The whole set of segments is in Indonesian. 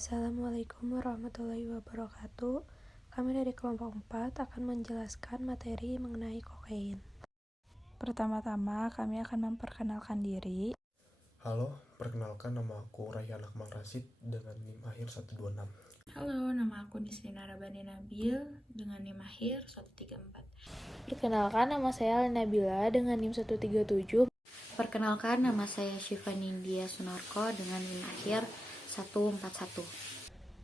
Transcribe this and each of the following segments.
Assalamualaikum warahmatullahi wabarakatuh. Kami dari kelompok 4 akan menjelaskan materi mengenai kokain. Pertama-tama, kami akan memperkenalkan diri. Halo, perkenalkan nama aku Rayhan Akmal Rasid dengan NIM akhir 126. Halo, nama aku Nisrina Rabani Nabil dengan NIM akhir 134. Perkenalkan, nama saya Nabila dengan NIM 137. Perkenalkan, nama saya Syifa Nindya Sunarko dengan NIM akhir 141.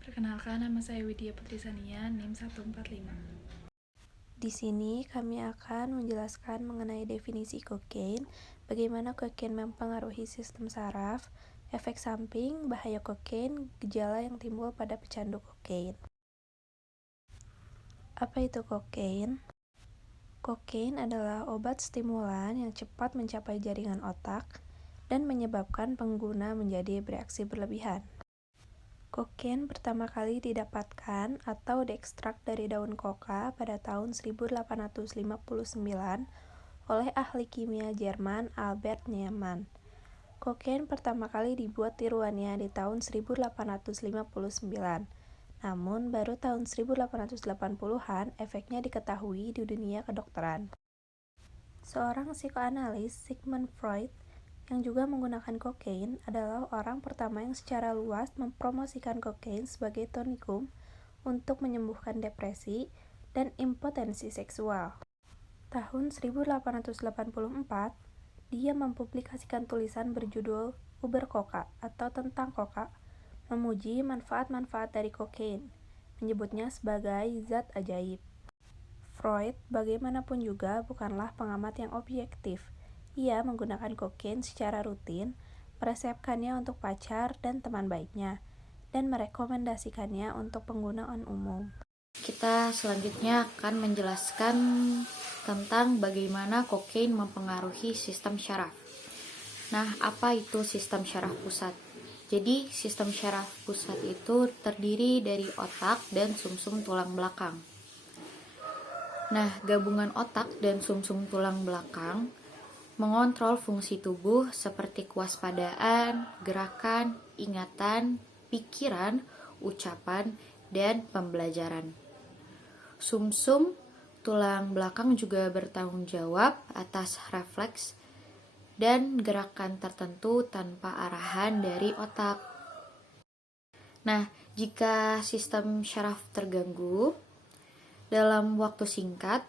Perkenalkan, nama saya Widya Putri Sania, NIM 145. Di sini kami akan menjelaskan mengenai definisi kokain, bagaimana kokain mempengaruhi sistem saraf, efek samping, bahaya kokain, gejala yang timbul pada pecandu kokain. Apa itu kokain? Kokain adalah obat stimulan yang cepat mencapai jaringan otak dan menyebabkan pengguna menjadi bereaksi berlebihan. Kokain pertama kali didapatkan atau diekstrak dari daun koka pada tahun 1859 oleh ahli kimia Jerman Albert Niemann. Kokain pertama kali dibuat tiruannya di tahun 1859. Namun, baru tahun 1880-an efeknya diketahui di dunia kedokteran. Seorang psikoanalis, Sigmund Freud, yang juga menggunakan kokain, adalah orang pertama yang secara luas mempromosikan kokain sebagai tonikum untuk menyembuhkan depresi dan impotensi seksual. Tahun 1884, dia mempublikasikan tulisan berjudul Uber Coca atau tentang koka, memuji manfaat-manfaat dari kokain, menyebutnya sebagai zat ajaib. Freud, bagaimanapun juga, bukanlah pengamat yang objektif. Ia menggunakan kokain secara rutin, meresepkannya untuk pacar dan teman baiknya, dan merekomendasikannya untuk penggunaan umum. Kita selanjutnya akan menjelaskan tentang bagaimana kokain mempengaruhi sistem syaraf. Nah, apa itu sistem syaraf pusat? Jadi, sistem syaraf pusat itu terdiri dari otak dan sumsum tulang belakang. Nah, gabungan otak dan sumsum tulang belakang mengontrol fungsi tubuh seperti kewaspadaan, gerakan, ingatan, pikiran, ucapan, dan pembelajaran. Sumsum tulang belakang juga bertanggung jawab atas refleks dan gerakan tertentu tanpa arahan dari otak. Nah, jika sistem syaraf terganggu, dalam waktu singkat,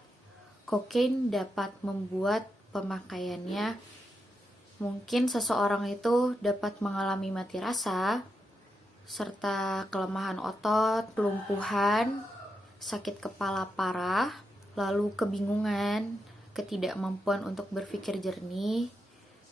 kokain dapat membuat pemakaiannya. Mungkin seseorang itu dapat mengalami mati rasa, serta kelemahan otot, kelumpuhan, sakit kepala parah, lalu kebingungan, ketidakmampuan untuk berpikir jernih,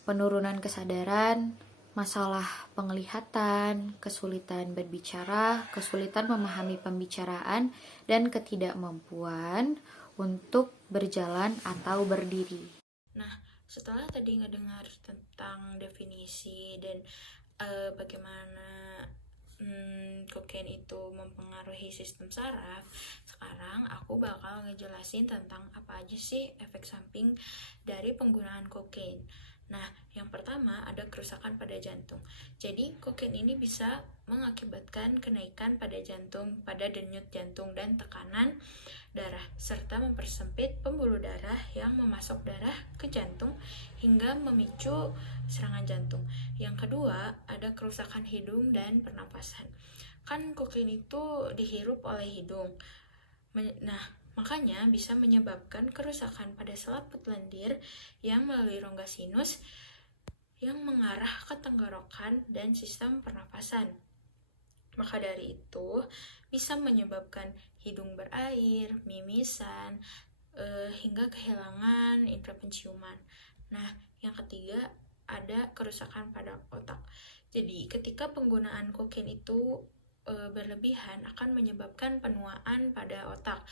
penurunan kesadaran, masalah penglihatan, kesulitan berbicara, kesulitan memahami pembicaraan, dan ketidakmampuan untuk berjalan atau berdiri. Nah, setelah tadi ngedengar tentang definisi dan bagaimana kokain itu mempengaruhi sistem saraf, sekarang aku bakal ngejelasin tentang apa aja sih efek samping dari penggunaan kokain. Nah, yang pertama ada kerusakan pada jantung. Jadi, kokain ini bisa mengakibatkan kenaikan pada jantung, pada denyut jantung dan tekanan darah, serta mempersempit pembuluh darah yang memasok darah ke jantung hingga memicu serangan jantung. Yang kedua, ada kerusakan hidung dan pernapasan. Kan kokain itu dihirup oleh hidung. Nah, makanya bisa menyebabkan kerusakan pada selaput lendir yang melalui rongga sinus yang mengarah ke tenggorokan dan sistem pernapasan. Maka dari itu, bisa menyebabkan hidung berair, mimisan, hingga kehilangan indera penciuman. Nah, yang ketiga, ada kerusakan pada otak. Jadi, ketika penggunaan kokain itu berlebihan akan menyebabkan penuaan pada otak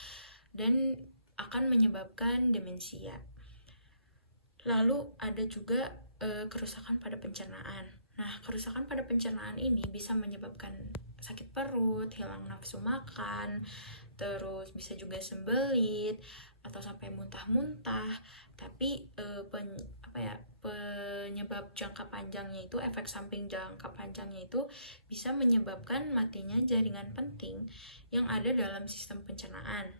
dan akan menyebabkan demensia. Lalu ada juga kerusakan pada pencernaan. Nah, kerusakan pada pencernaan ini bisa menyebabkan sakit perut, hilang nafsu makan, terus bisa juga sembelit atau sampai muntah-muntah. Tapi penyebab jangka panjangnya itu, efek samping jangka panjangnya itu bisa menyebabkan matinya jaringan penting yang ada dalam sistem pencernaan.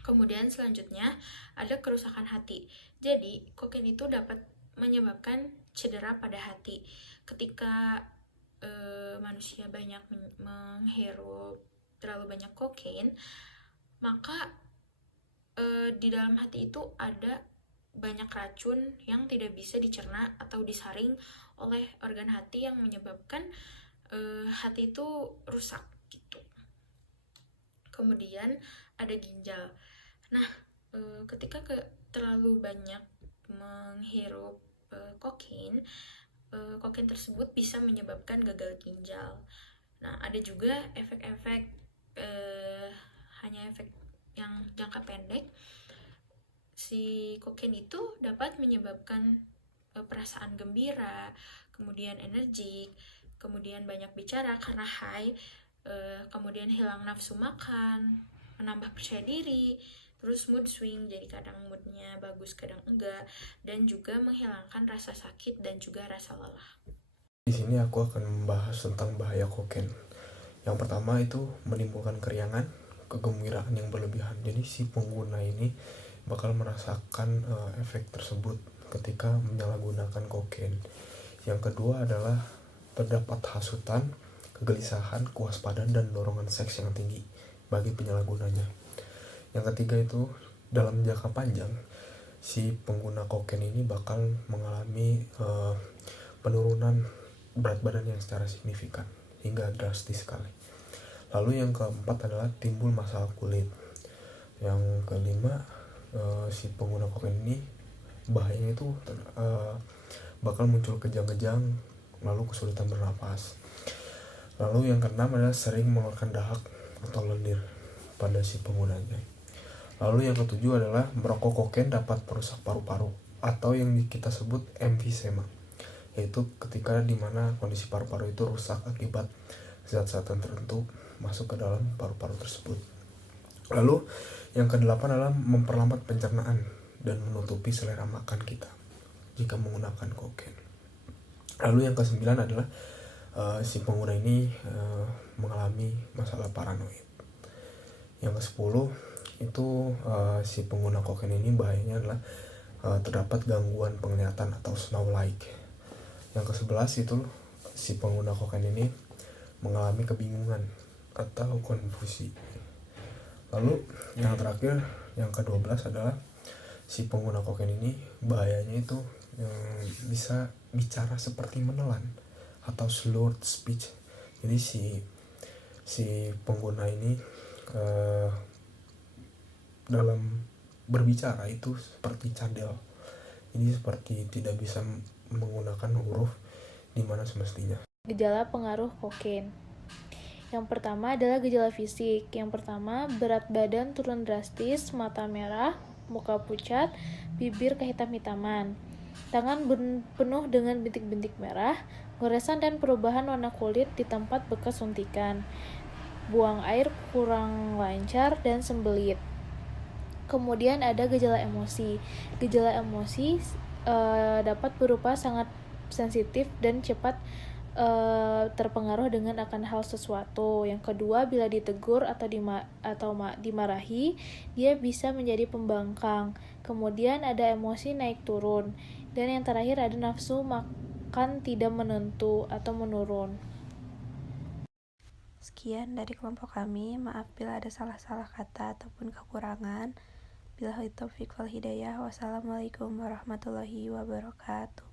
Kemudian selanjutnya ada kerusakan hati. Jadi kokain itu dapat menyebabkan cedera pada hati. Ketika manusia banyak menghirup terlalu banyak kokain, maka di dalam hati itu ada banyak racun yang tidak bisa dicerna atau disaring oleh organ hati yang menyebabkan hati itu rusak gitu. Kemudian ada ginjal. Nah, ketika terlalu banyak menghirup kokain tersebut bisa menyebabkan gagal ginjal. Nah, ada juga efek-efek hanya efek yang jangka pendek. Si kokain itu dapat menyebabkan perasaan gembira, kemudian energik, kemudian banyak bicara karena high, kemudian hilang nafsu makan, menambah percaya diri, terus mood swing, jadi kadang moodnya bagus, kadang enggak, dan juga menghilangkan rasa sakit dan juga rasa lelah. Di sini aku akan membahas tentang bahaya kokain. Yang pertama itu menimbulkan keriangan, kegembiraan yang berlebihan. Jadi si pengguna ini bakal merasakan efek tersebut ketika menyalahgunakan kokain. Yang kedua adalah terdapat hasutan, kegelisahan, kewaspadaan, dan dorongan seks yang tinggi bagi penyalahgunanya. Yang ketiga itu dalam jangka panjang si pengguna kokain ini bakal mengalami penurunan berat badan yang secara signifikan hingga drastis sekali. Lalu yang keempat adalah timbul masalah kulit. Yang kelima, si pengguna kokain ini bahayanya itu bakal muncul kejang-kejang, lalu kesulitan bernapas. Lalu yang keenam adalah sering mengeluarkan dahak atau lendir pada si penggunanya. Lalu yang ketujuh adalah merokok kokain dapat merusak paru-paru atau yang kita sebut emfisema, yaitu ketika dimana kondisi paru-paru itu rusak akibat zat-zat tertentu masuk ke dalam paru-paru tersebut. Lalu yang kedelapan adalah memperlambat pencernaan dan menutupi selera makan kita jika menggunakan kokain. Lalu yang kesembilan adalah si pengguna ini mengalami masalah paranoid. Yang kesepuluh itu si pengguna kokain ini bahayanya adalah terdapat gangguan penglihatan atau snow like. Yang ke-11 itu si pengguna kokain ini mengalami kebingungan atau konfusi. Lalu yang terakhir, yang ke-12 adalah si pengguna kokain ini bahayanya itu bisa bicara seperti menelan atau slurred speech. Jadi si pengguna ini dalam berbicara itu seperti cadel. Ini seperti tidak bisa menggunakan huruf di mana semestinya. Gejala pengaruh kokain. Yang pertama adalah gejala fisik. Yang pertama, berat badan turun drastis, mata merah, muka pucat, bibir kehitam-hitaman, tangan penuh dengan bintik-bintik merah, goresan dan perubahan warna kulit di tempat bekas suntikan, buang air kurang lancar dan sembelit. Kemudian ada gejala emosi. Gejala emosi dapat berupa sangat sensitif dan cepat terpengaruh dengan akan hal sesuatu. Yang kedua, bila ditegur atau dimarahi, dia bisa menjadi pembangkang. Kemudian ada emosi naik turun. Dan yang terakhir ada nafsu makan tidak menentu atau menurun. Sekian dari kelompok kami. Maaf bila ada salah-salah kata ataupun kekurangan. Billahi taufiq wal hidayah. Wassalamualaikum warahmatullahi wabarakatuh.